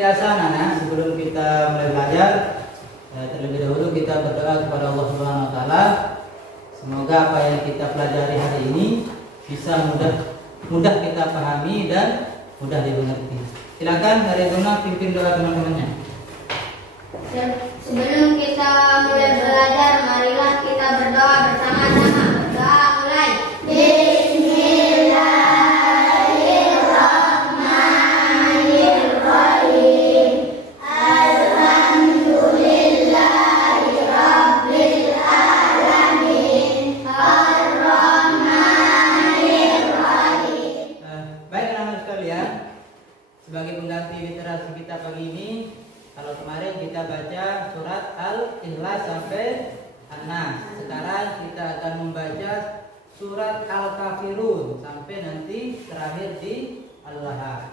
biasa Nana, sebelum kita mulai belajar, terlebih dahulu kita berdoa kepada Allah Subhanahu wa taala. Semoga apa yang kita pelajari hari ini bisa mudah kita pahami dan mudah dimengerti. Silakan dari Dona pimpin doa teman-temannya. Sebelum kita mulai belajar, marilah kita berdoa bersama-sama. Berdoa mulai. Bismillahirrahmanirrahim. Alhamdulillahirabbil alamin. Ar-Rahmanirrahim. Baik anak-anak sekalian, sebagai pengganti literasi kita pagi ini, kalau kemarin kita baca surat Al-Ikhlas sampai An-Nas, sekarang kita akan membaca surat Al-Kafirun sampai nanti terakhir di Al-Lahab.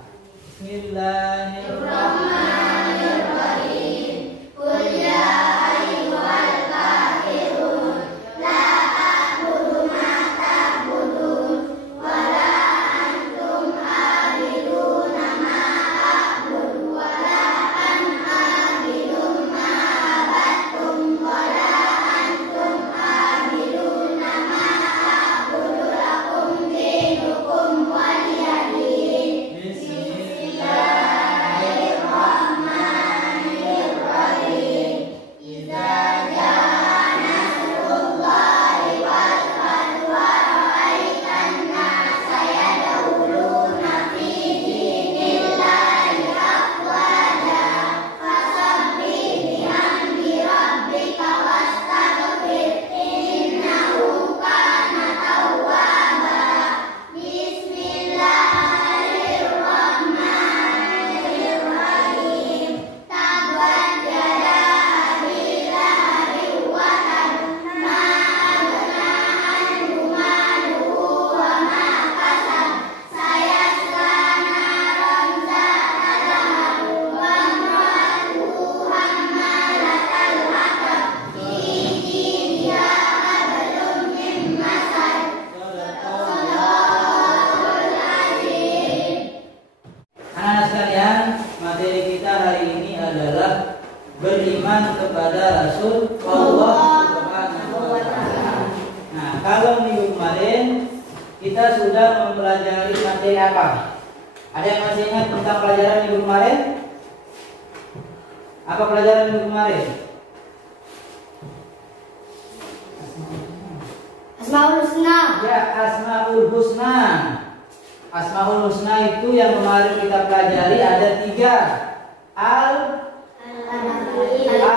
Bismillahirrahmanirrahim. Qul ya ayyuhal kafirun la a'budu ma ta'budun wa la antum a'biduna ma a'budu wa la ana a'bidun ma abattum wa la antum a'biduna ma a'budu lakum dinukum waliyadin. Bismillahirrahmanirrahim. Idza jaa nasrullahi wal fathu wa ra'aitan nasa yadkhuluna fi dinillahi afwaja fasabbih bihamdi rabbika wastaghfir innahu kana tawwaba. Bismillahirrahmanirrahim. Tabbat yada abi lahabin wa tab ma aghna anhu maluhu wa ma kasab sayasla naran zata lahab wa imra'atuhu hammalatal hatab fi jidiha hablum min masad. Shadaqallahul azim. Anak-anak sekalian, materi kita hari ini adalah beriman kepada Rasul Allah Subhanahu wa taala. Nah, kalau minggu kemarin kita sudah mempelajari materi apa? Ada yang masih ingat tentang pelajaran minggu kemarin? Apa pelajaran minggu kemarin? Asmaul Husna. Ya, Asmaul Husna. Asmaul Husna itu yang kemarin kita pelajari ada 3. Al-Basir, ya,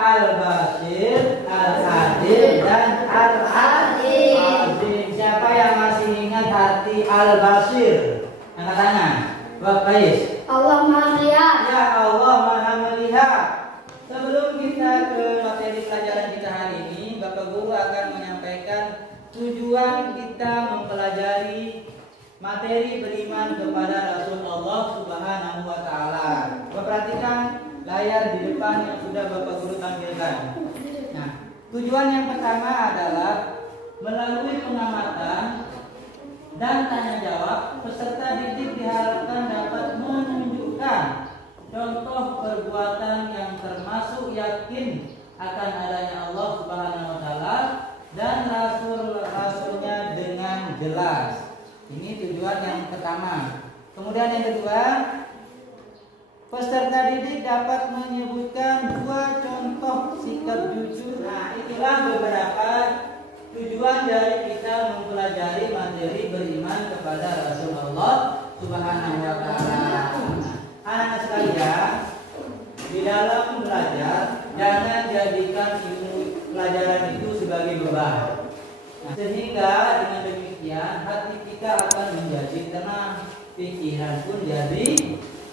Al-Basir, Al-Adil, dan Al-Azim. Siapa yang masih ingat arti Al-Basir? Angkat tangan. Bapak Faiz. Allah Maha Melihat. Ya, Allah Maha Melihat. Sebelum kita ke materi pelajaran kita hari ini, Bapak Guru akan menyampaikan tujuan kita mempelajari materi beriman kepada Rasul Allah Subhanahu wa taala. Bapak perhatikan layar di depan yang sudah Bapak Guru tampilkan. Nah, tujuan yang pertama adalah melalui pengamatan dan tanya jawab, peserta didik diharapkan dapat menunjukkan contoh perbuatan yang termasuk yakin akan adanya Allah Subhanahu wa taala dan rasul-rasulnya dengan jelas. Ini tujuan yang pertama. Kemudian yang kedua, peserta didik dapat menyebutkan 2 contoh sikap jujur. Nah, itulah beberapa tujuan dari kita mempelajari materi beriman kepada Rasulullah Subhanahu wa taala. Anak sekalian, di dalam belajar jangan jadikan ilmu pelajaran itu sebagai beban. Nah, sehingga dengan demikian hati kita akan menjadi tenang, pikiran pun jadi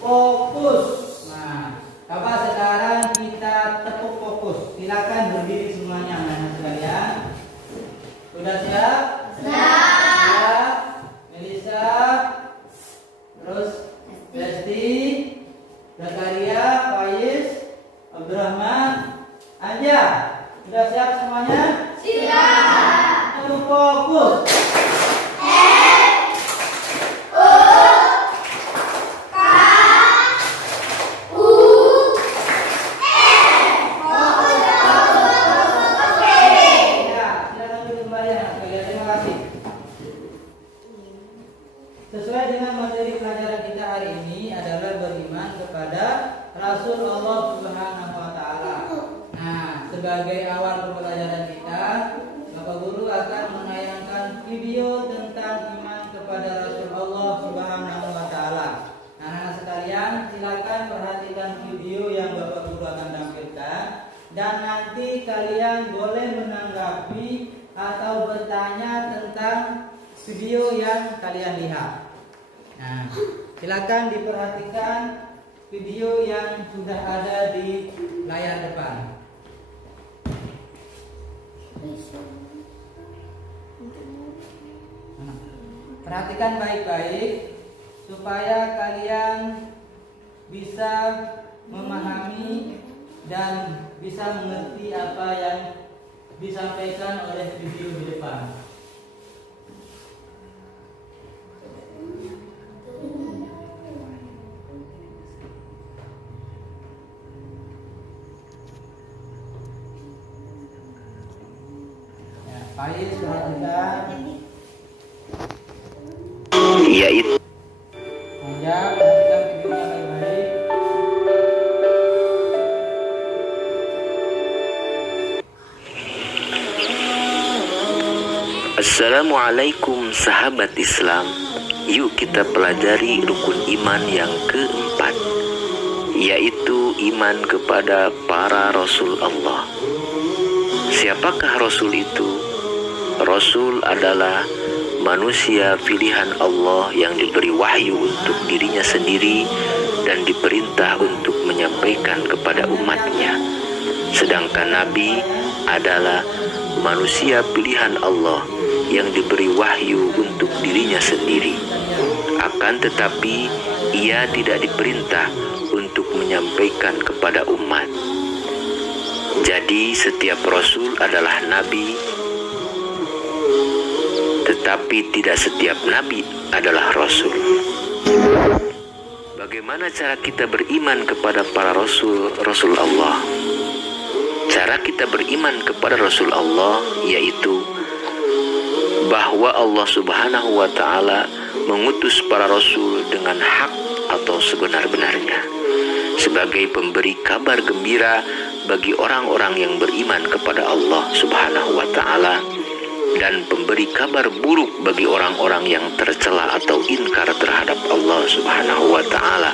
fokus. Nah, Bapak sekarang kita tepuk fokus. Silakan berdiri semuanya anak sekalian. Sudah siap? Siap. Melisa, terus Lesti, Zakaria, Faiz, Abdurrahman, Anja. Sudah siap semuanya? Siap. Tepuk fokus. sesuai dengan materi pelajaran kita hari ini adalah beriman kepada Rasul Allah Subhanahu wa taala. Nah, sebagai awal pelajaran kita, Bapak Guru akan menayangkan video tentang iman kepada Rasul Allah Subhanahu wa taala. Nah, anak sekalian, silakan perhatikan video yang Bapak Guru akan tampilkan dan nanti kalian boleh menanggapi atau bertanya tentang video yang kalian lihat. Nah, silakan diperhatikan video yang sudah ada di layar depan. Perhatikan baik-baik supaya kalian bisa memahami dan bisa mengerti apa yang disampaikan oleh video di depan. Ya, baik, perhatikan. Yaitu Ya, perhatikan videonya baik-baik. Assalamualaikum sahabat Islam. Yuk kita pelajari rukun iman yang keempat, yaitu iman kepada para Rasul Allah. Siapakah Rasul itu? Rasul adalah manusia pilihan Allah yang diberi wahyu untuk dirinya sendiri dan diperintah untuk menyampaikan kepada umatnya. Sedangkan Nabi adalah manusia pilihan Allah yang diberi wahyu untuk dirinya sendiri. Akan tetapi ia tidak diperintah untuk menyampaikan kepada umat. Jadi setiap Rasul adalah Nabi, tetapi tidak setiap Nabi adalah Rasul. Bagaimana cara kita beriman kepada para Rasul Allah? Cara kita beriman kepada Rasul Allah yaitu bahwa Allah Subhanahu wa ta'ala mengutus para Rasul dengan hak atau sebenar-benarnya sebagai pemberi kabar gembira bagi orang-orang yang beriman kepada Allah Subhanahu wa ta'ala dan pemberi kabar buruk bagi orang-orang yang tercela atau inkar terhadap Allah Subhanahu wa ta'ala.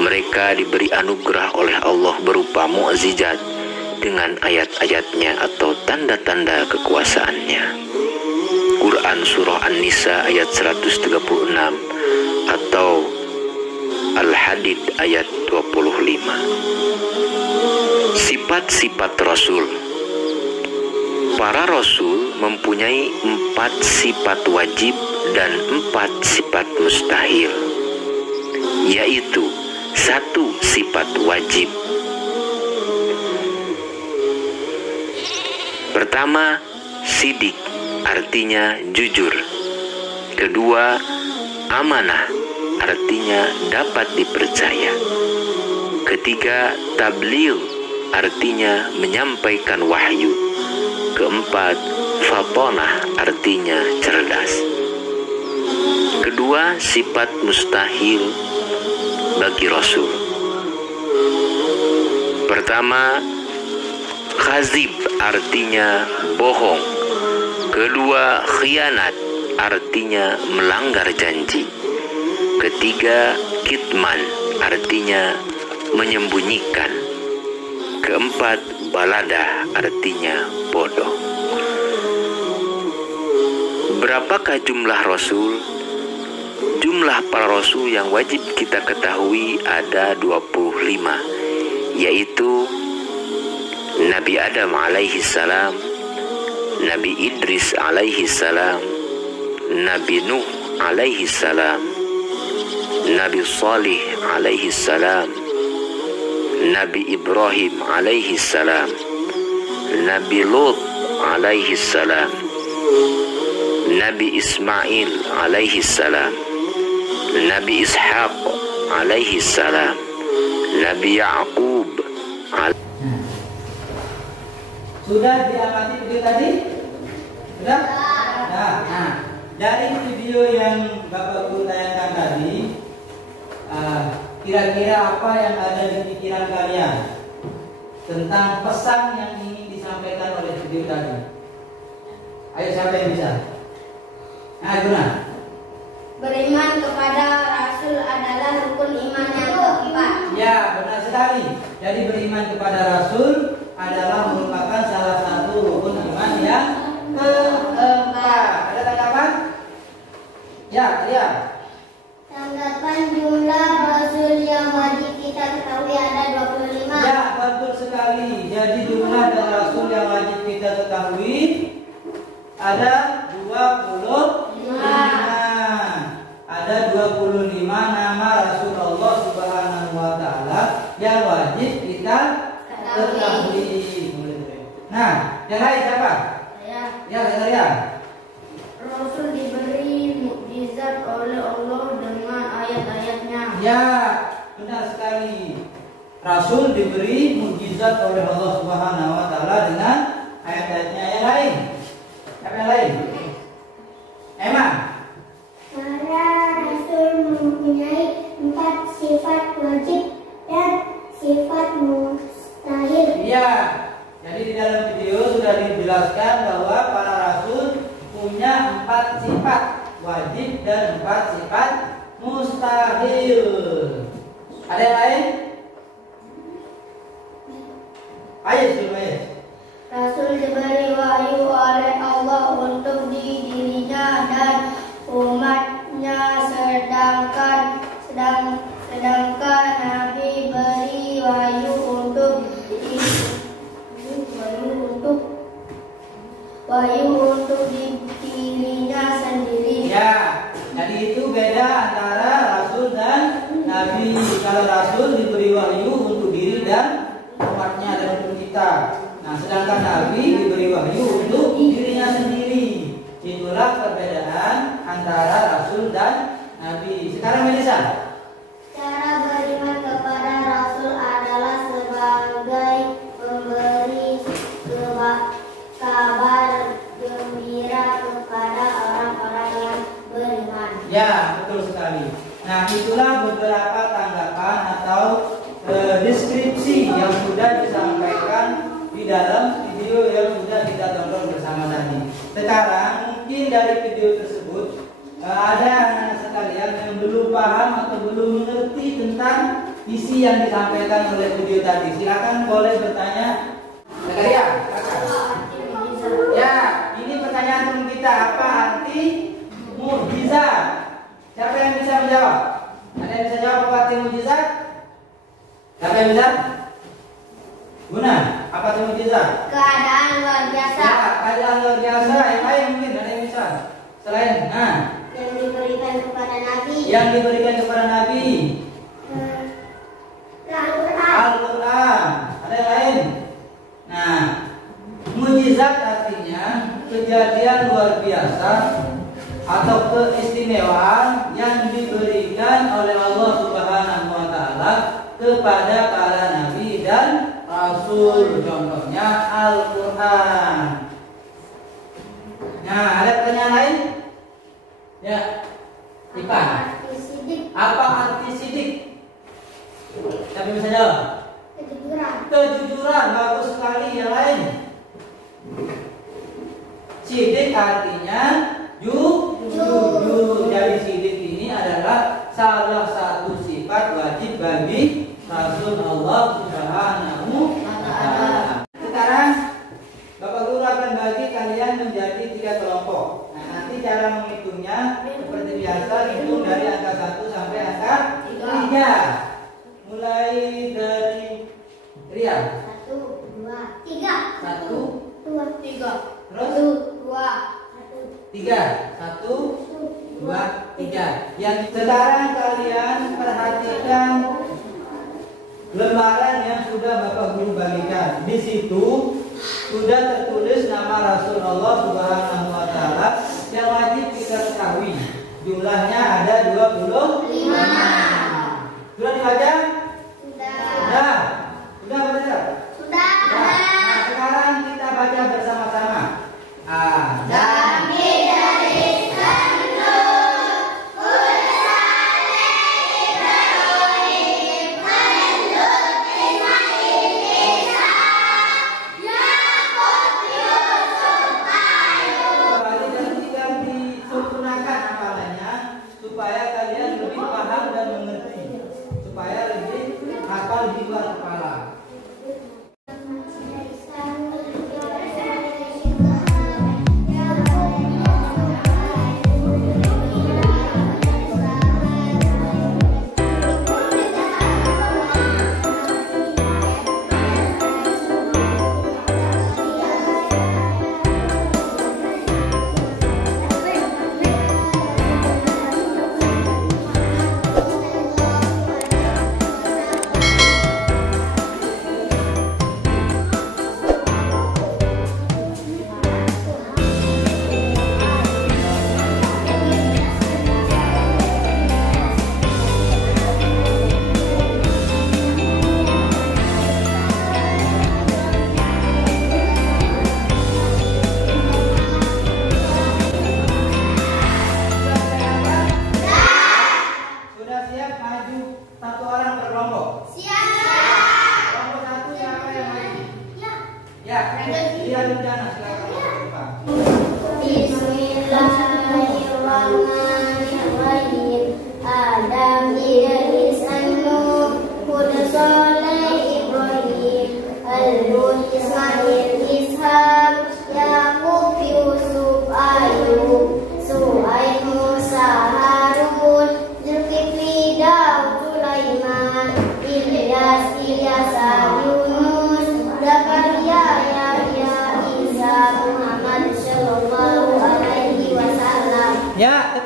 Mereka diberi anugerah oleh Allah berupa mukjizat dengan ayat-ayatnya atau tanda-tanda kekuasaannya. Quran Surah An-Nisa ayat 136 atau Al-Hadid ayat 25. Sifat-sifat Rasul. Para Rasul mempunyai 4 sifat wajib dan 4 sifat mustahil, yaitu 1 sifat wajib. Pertama, sidik, artinya jujur. Kedua, amanah, artinya dapat dipercaya. Ketiga, tabligh, artinya menyampaikan wahyu. Keempat, fatonah, artinya cerdas. Kedua, sifat mustahil bagi Rasul. Pertama, khazib, artinya bohong. Kedua, khianat, artinya melanggar janji. Ketiga, kitman, artinya menyembunyikan. Keempat, balada, artinya bodoh. Berapakah jumlah Rasul? Jumlah para Rasul yang wajib kita ketahui ada 25, yaitu Nabi Adam alaihi salam, Nabi Idris alaihi salam, Nabi Nuh alaihi salam, Nabi Salih alaihi salam, Nabi Ibrahim alaihi salam, Nabi Lut alaihi salam, Nabi Ismail alaihi salam, Nabi Ishaq alaihi salam, Nabi Ya'qub Sudah diamati video tadi? Sudah? Nah, dari video yang Bapak Guru tayangkan tadi, kira-kira apa yang ada di pikiran kalian tentang pesan yang ingin disampaikan oleh video tadi? Ayo, siapa yang bisa? Nah, Guna. Beriman kepada Rasul adalah rukun iman yang keempat. Ya, benar sekali. Jadi beriman kepada Rasul adalah merupakan salah satu rukun iman yang keempat. Ada tanggapan? Ya, ya. Tanggapan jumlah Rasul yang wajib kita ketahui ada 25. Ya, betul sekali. Jadi jumlah dan Rasul yang wajib kita ketahui ada 25. Ada 25 nama Rasulullah Subhanahu wa taala yang wajib kita ketahui. Nah, yang lain siapa? Ya, saya. Rasul diberi mukjizat oleh Allah dengan ayat-ayatnya. Ya, benar sekali. Rasul diberi mukjizat oleh Allah Subhanahu wa taala dengan ayat-ayatnya. Yang lain? Siapa yang lain? Emang? Para Rasul mempunyai 4 sifat wajib dan sifat mustahil. Iya. Jadi di dalam video sudah dijelaskan bahwa para Rasul punya 4 sifat wajib dan 4 sifat mustahil. Ada yang lain? Ayo, ayo. Rasul diberi wahyu oleh Allah untuk dirinya dan umatnya, sedangkan Nabi beri wahyu untuk dirinya sendiri. Ya, jadi itu beda antara Rasul dan Nabi. Kalau Rasul diberi wahyu untuk diri dan umatnya dan untuk kita. Nah, sedangkan Nabi diberi wahyu untuk dirinya sendiri. Itulah perbedaan antara Rasul dan Nabi. Sekarang Melisa. Cara beriman kepada Rasul adalah sebagai pemberi kabar gembira kepada orang-orang yang beriman. Ya, betul sekali. Nah, itulah beberapa tanggapan atau deskripsi yang sudah disampaikan di dalam video yang sudah kita tonton bersama tadi. Sekarang mungkin dari video tersebut ada anak-anak sekalian yang belum paham atau belum mengerti tentang isi yang disampaikan oleh video tadi. Silakan boleh bertanya. Zakaria, ya, ini pertanyaan teman kita, apa arti mukjizat? Siapa yang bisa menjawab? Ada yang bisa jawab apa arti mukjizat? Siapa yang bisa? Guna, apa arti mukjizat? Keadaan luar biasa. Ya, keadaan luar biasa. Yang lain mungkin ada yang bisa. Selain, yang diberikan kepada Nabi. Yang diberikan kepada Nabi. Al-Quran. Ada yang lain? Nah, mukjizat artinya kejadian luar biasa atau keistimewaan yang diberikan oleh Allah Subhanahu wa taala kepada para nabi dan rasul. Contohnya Al-Quran. Nah, ada pertanyaan lain? Ya. Ipan. Apa arti sidik? Siapa yang bisa jawab? Kejujuran. Bagus sekali. Yang lain? Sidik artinya jujur. Jadi sidik ini adalah salah satu sifat wajib bagi Rasul Allah Subhanahu wa taala. Sekarang Bapak Guru akan bagi kalian menjadi 3 kelompok. Nah, nanti cara menghitungnya seperti biasa, hitung dari angka 1 sampai angka 3. Mulai dari Ria. 1, 2, 3. 1, 2, 3. terus 2, 3. 1, 2, 3. Yang sekarang kalian perhatikan lembaran yang sudah Bapak Guru bagikan. Di situ sudah tertulis nama Rasulullah Subhanahu wa taala yang wajib kita ketahui. Jumlahnya ada 25. Sudah dibaca? Sudah. Sudah baca? Sudah. Nah, sekarang kita baca bersama-sama. Ada Kami dari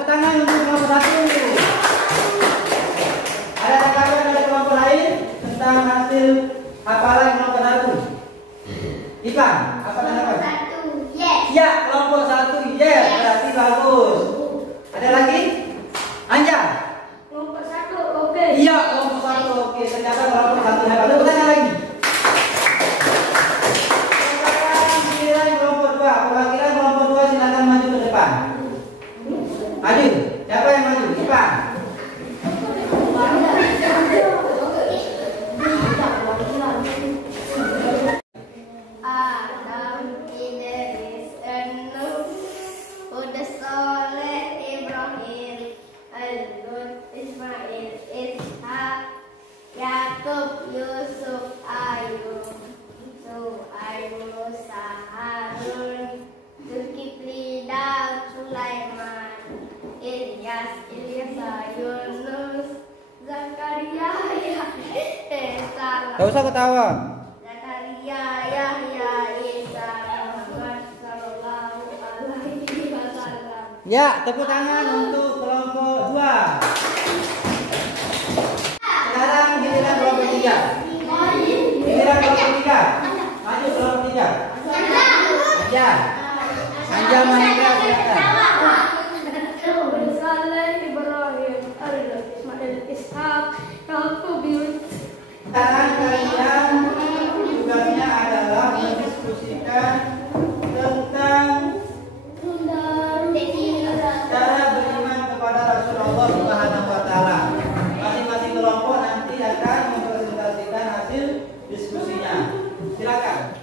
tepuk tangan untuk kelompok 1. Ada tanggapan dari kelompok lain tentang hasil hafalan kelompok 1? Ipan, apa tanggapan? 1. Yes. Ya, kelompok 1 yes, berarti bagus. Ada lagi? Anja? Kelompok 1 oke. Iya, kelompok 1 oke. Ternyata kelompok 1 hebat. Tepuk tangan lagi. Sekarang giliran kelompok 2. Perwakilan kelompok 2 silakan maju ke depan. Maju. Siapa yang maju? Ipan. Adam, Idris, Nuh, Hud, Saleh, Ibrahim, Al-Lut, Ismail, Ishaq, Yakub, Yusuf, Ayub, Su'aib, Musa, Harun, Zulkifli, Daud, Sulaiman, Ilyas, Ilyasa, Yunus, Zakaria, Esa, Gak usah ketawa. Zakaria, Yahya, Isa, Muhammad sallallahu alaihi wasallam. Ya, tepuk tangan untuk kelompok 2. Sekarang giliran kelompok 3. Giliran kelompok 3. Maju kelompok 3. Anja. Anja Maika silakan. Saleh, Ibrahim, Al-Lut, Ismail, Ishaq, Yakub, Yusuf. Sekarang kalian tugasnya adalah mendiskusikan tentang cara beriman kepada Rasulullah Subhanahu wa taala. Masing-masing kelompok nanti akan mempresentasikan hasil diskusinya. Silakan.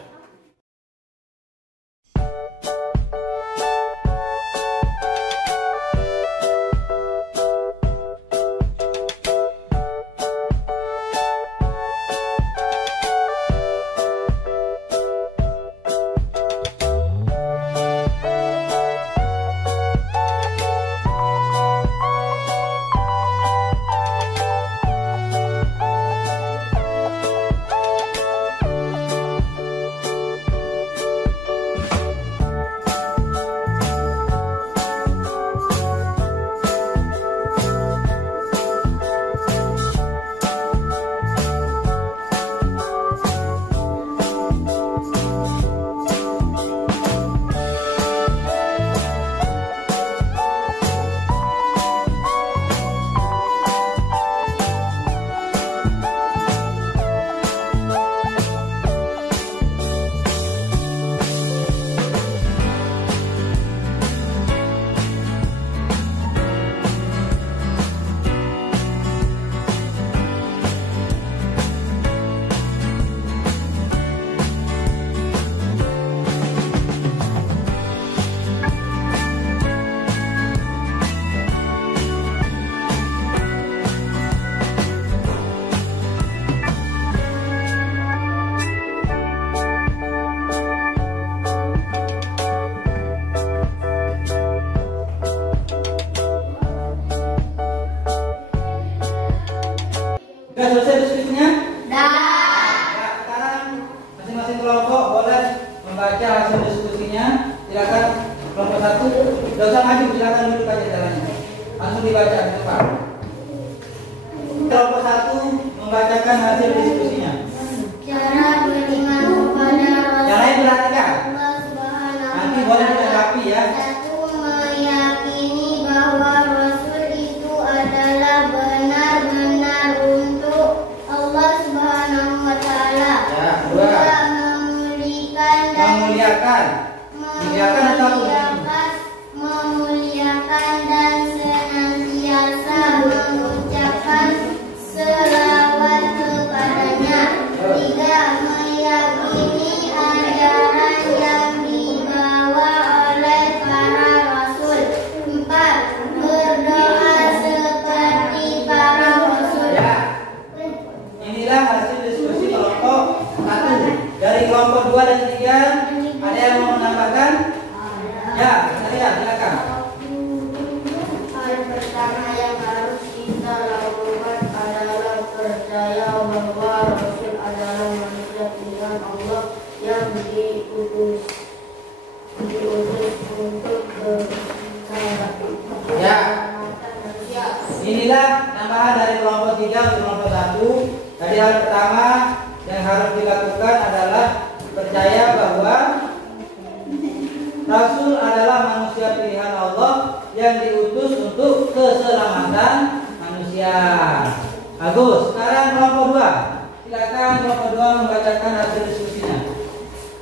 Sudah selesai diskusinya? Dah. Ya, sekarang masing-masing kelompok boleh membaca hasil diskusinya. Silakan kelompok 1. Tidak usah maju, silakan duduk aja jalannya. Langsung dibaca di depan. Kelompok 1 membacakan hasil diskusinya. Cara beriman kepada Yang lain perhatikan. Allah Subhanahu Nanti wa boleh Ta'ala. ditanggapi ya. 1. Meyakini bahwa Rasul itu adalah benar-benar untuk Allah Subhanahu wa Ta'ala. Ya, 2. 2. Memuliakan dan memuliakan dan senantiasa mengucapkan selawat kepadanya. 3. Meyakini ajaran yang dibawa oleh para rasul. 4. Berdoa seperti para rasul. Ya. Inilah hasil diskusi kelompok 1. Dari kelompok 2 dan 3 ada yang mau menambahkan? Ya, silakan. Hal pertama yang harus kita lakukan adalah percaya bahwa Rasul adalah manusia pilihan Allah yang diutus untuk bersalah. Ya. Inilah tambahan dari kelompok 3 untuk kelompok 1. Tadi hal pertama yang harus dilakukan adalah percaya bahwa Rasul adalah manusia pilihan Allah yang diutus untuk keselamatan manusia. Bagus. Sekarang kelompok 2. Silakan kelompok 2 membacakan hasil diskusinya.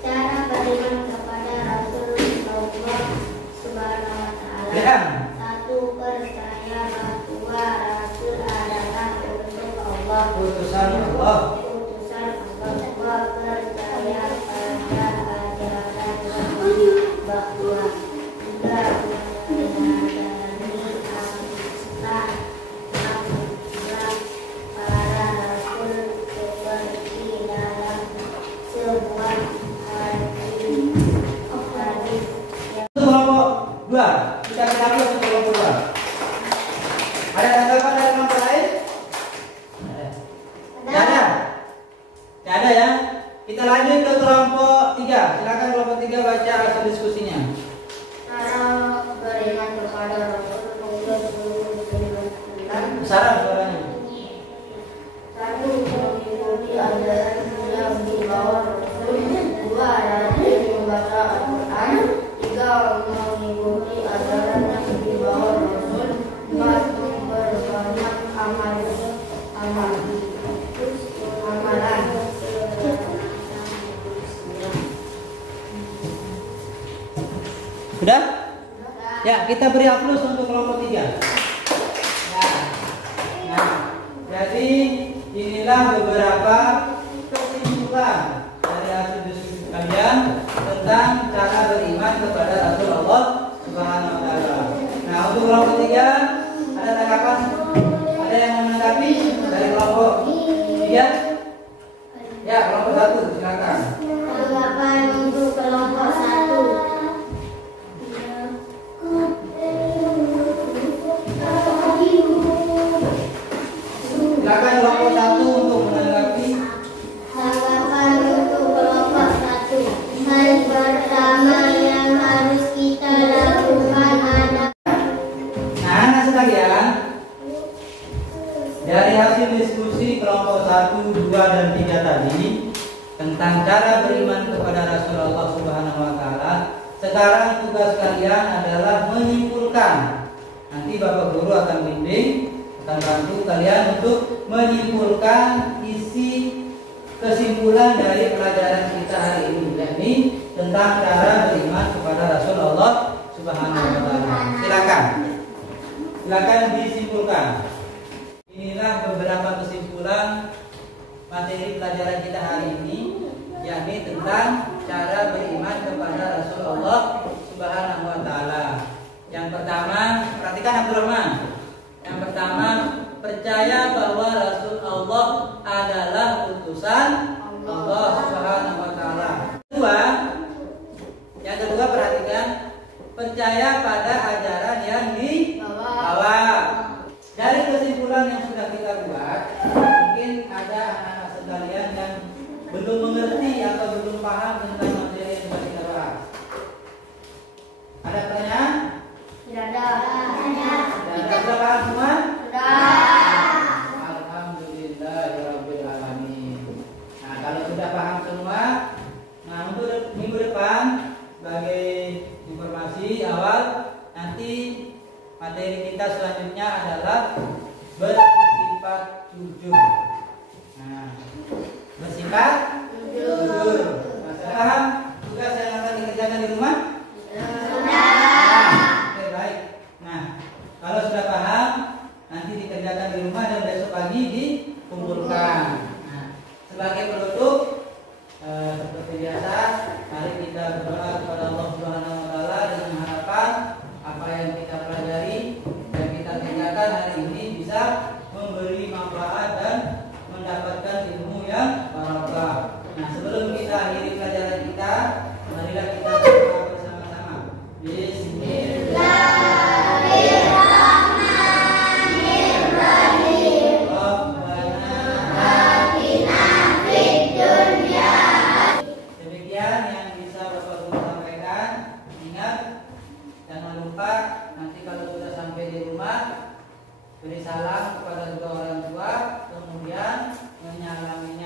Cara beriman kepada Rasul Allah Subhanahu wa Ta'ala. Ya. 1. Percaya bahwa Rasul adalah utusan Allah. Utusan Allah. Utusan Allah. 2. Percaya pada ajaran Nabi bahwa tidak mengenai Islam para Rasul seperti dalam sebuah hadis yang Kelompok 2. Kita lihat untuk kelompok 2. Ada tanggapan dari kelompok lain? Tidak ada. Tidak ada ya. Kita lanjut ke kelompok 3. Silakan kelompok 3 baca hasil diskusinya. cara beriman kepada Rasul Sarah suaranya. 1. Mengikuti ajaran yang dibawa Rasul. 2. Rajin membaca Al-Quran. 3. Mengikuti ajaran yang dibawa Rasul. 4. Berbanyak amalan. Sudah? Ya, kita beri aplaus untuk kelompok 3. Nah, jadi inilah beberapa kesimpulan dari hasil diskusi kalian tentang cara beriman kepada Rasul Allah Subhanahu wa Ta'ala. Nah, untuk kelompok 3 ada tanggapan? Ada yang menanggapi dari kelompok 3? Ya, kelompok 1 silakan. Tanggapan untuk kelompok 1. Silakan kelompok 1 untuk menanggapi. Tanggapan untuk kelompok 1. Hal pertama yang harus kita lakukan adalah Nah, anak sekalian, dari hasil diskusi kelompok 1, 2, dan 3 tadi tentang cara beriman kepada Rasulullah Subhanahu wa Ta'ala, sekarang tugas kalian adalah menyimpulkan. Nanti Bapak Guru akan bimbing, akan bantu kalian untuk menyimpulkan isi kesimpulan dari pelajaran kita hari ini, yakni tentang cara beriman kepada Rasulullah Subhanahu wa Ta'ala. Silakan disimpulkan. Inilah beberapa kesimpulan materi pelajaran kita hari ini, yakni tentang cara beriman kepada Rasulullah Subhanahu wa Ta'ala. Yang pertama, perhatikan Abdurrahman. Yang pertama, percaya bahwa Rasul Allah adalah utusan Allah Subhanahu wa Ta'ala. Yang kedua, perhatikan, percaya pada ajaran yang dibawa. Dari kesimpulan yang sudah kita buat, mungkin ada anak-anak sekalian yang belum mengerti atau belum paham tentang materi yang sudah kita bahas. Ada pertanyaan? tidak ada. Sudah paham semua? Alhamdulillahirabbil alamin. Nah, kalau sudah paham semua, nah untuk minggu depan sebagai informasi awal, nanti materi kita selanjutnya adalah bersifat jujur. Nah, bersifat jujur. Masih paham tugas yang akan dikerjakan di rumah? Oke, baik. Nah, kalau sudah paham, nanti dikerjakan di rumah dan besok pagi dikumpulkan. Nah, sebagai penutup, seperti biasa, mari kita berdoa kepada Allah Subhanahu wa Ta'ala dengan harapan apa yang kita pelajari dan kita kerjakan hari ini bisa memberi manfaat dan mendapatkan ilmu yang barokah. Nah, sebelum kita akhiri pelajaran kita, marilah kita berdoa bersama-sama. Bismillahirrahmanirrahim. Rabbana atina fid dunya. Demikian yang bisa Bapak Guru sampaikan. Ingat, jangan lupa nanti kalau sudah sampai di rumah beri salam kepada kedua orang tua, kemudian menyalami